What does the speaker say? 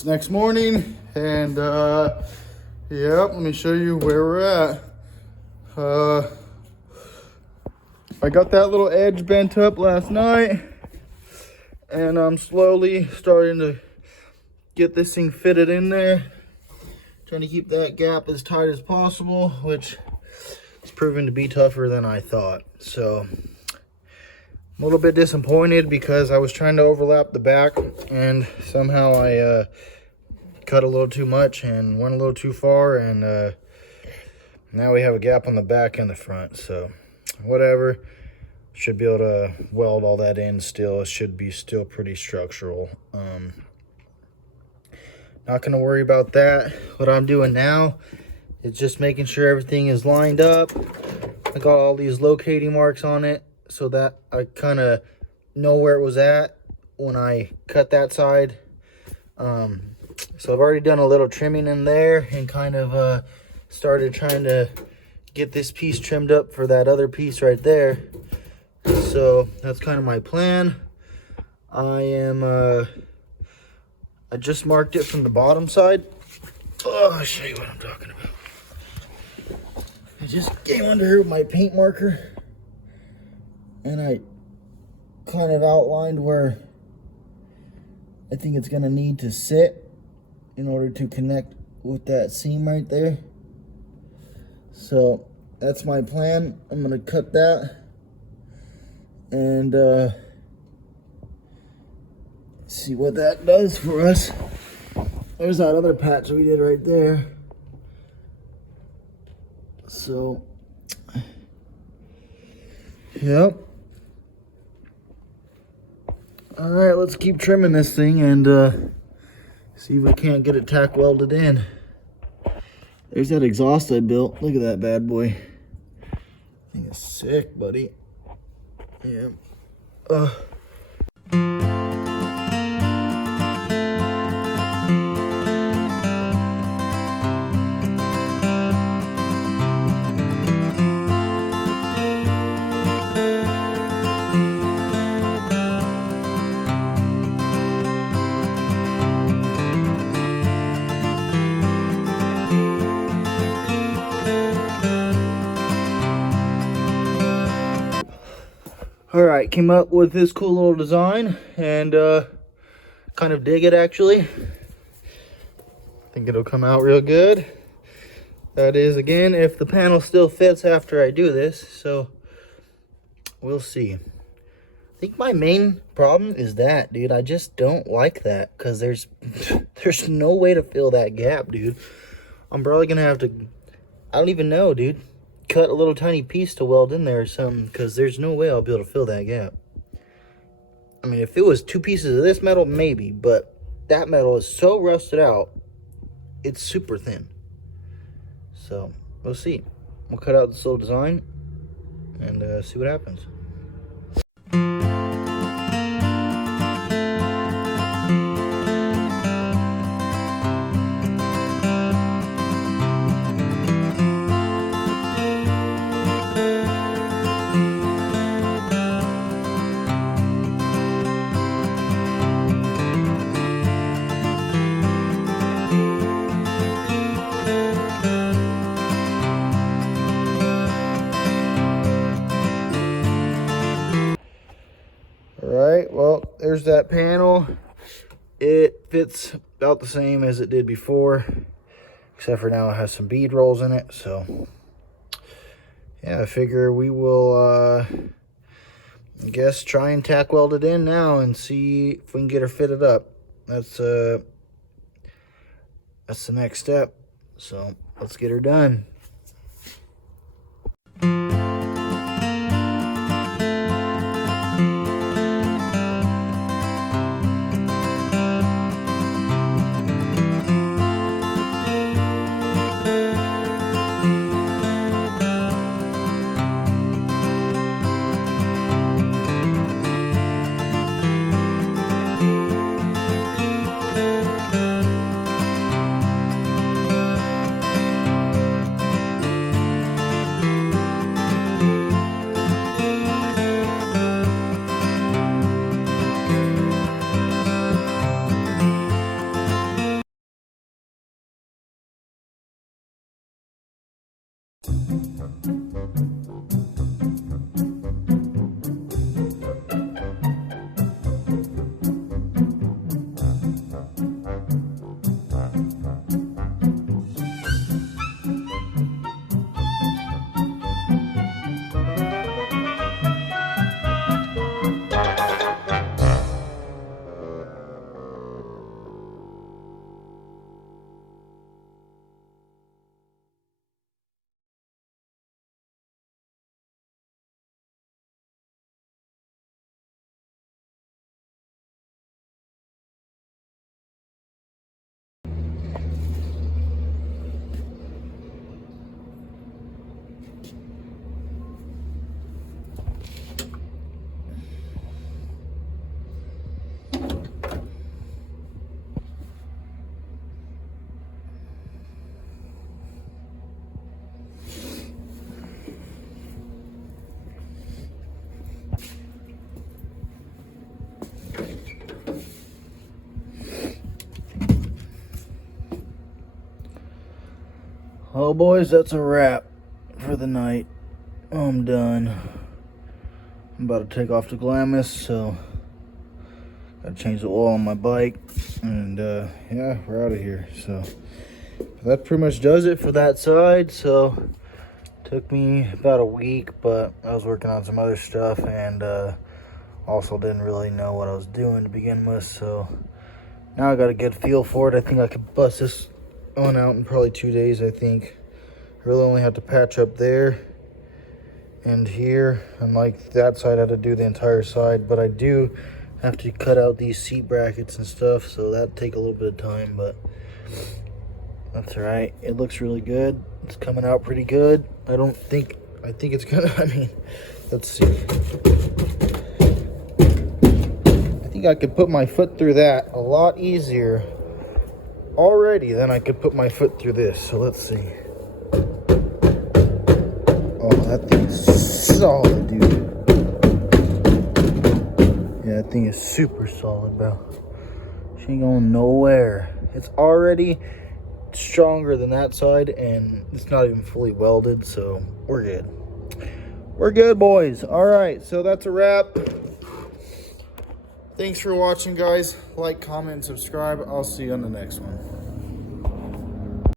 It's next morning, and yep, let me show you where we're at. I got that little edge bent up last night, and I'm slowly starting to get this thing fitted in there, trying to keep that gap as tight as possible, which is proving to be tougher than I thought. So I'm a little bit disappointed because I was trying to overlap the back, and somehow I cut a little too much and went a little too far, and now we have a gap on the back and the front. So whatever, should be able to weld all that in still. It should be still pretty structural. Not going to worry about that. What I'm doing now is just making sure everything is lined up. I got all these locating marks on it so that I kind of know where it was at when I cut that side. So I've already done a little trimming in there and kind of started trying to get this piece trimmed up for that other piece right there. So that's kind of my plan. I just marked it from the bottom side. Oh, I'll show you what I'm talking about. I just came under here with my paint marker, and I kind of outlined where I think it's going to need to sit in order to connect with that seam right there. So that's my plan. I'm going to cut that and see what that does for us. There's that other patch we did right there. So, yep. All right, let's keep trimming this thing and see if we can't get it tack welded in. There's that exhaust I built. Look at that bad boy. I think it's sick, buddy. Yeah. All right, came up with this cool little design and kind of dig it actually. I think it'll come out real good. That is, again, if the panel still fits after I do this, so we'll see. I think my main problem is that, dude, I just don't like that because there's no way to fill that gap, dude. I'm probably gonna have to, I don't even know, dude, cut a little tiny piece to weld in there or something, because there's no way I'll be able to fill that gap. I mean, if it was 2 pieces of this metal, maybe, but that metal is so rusted out, it's super thin. So we'll see. We'll cut out this little design and see what happens. Alright, well, there's that panel. It fits about the same as it did before, except for now it has some bead rolls in it. So yeah, I figure we will I guess try and tack weld it in now and see if we can get her fitted up. That's the next step. So let's get her done. Well, boys, that's a wrap for the night. I'm done. I'm about to take off to Glamis, so gotta change the oil on my bike, and yeah, we're out of here. So that pretty much does it for that side. So took me about a week, but I was working on some other stuff, and also didn't really know what I was doing to begin with. So now I got a good feel for it. I think I could bust this on out in probably 2 days. I think I really only had to patch up there and here, and like that side I had to do the entire side, but I do have to cut out these seat brackets and stuff, so that'd take a little bit of time, but that's all right. It looks really good. It's coming out pretty good. I think it's gonna, I mean, let's see. I think I could put my foot through that a lot easier already than I could put my foot through this. So let's see. Oh, that thing's solid, dude. Yeah, that thing is super solid, bro. She ain't going nowhere. It's already stronger than that side, and it's not even fully welded, so we're good. We're good, boys. All right, so that's a wrap. Thanks for watching, guys. Like, comment, and subscribe. I'll see you on the next one.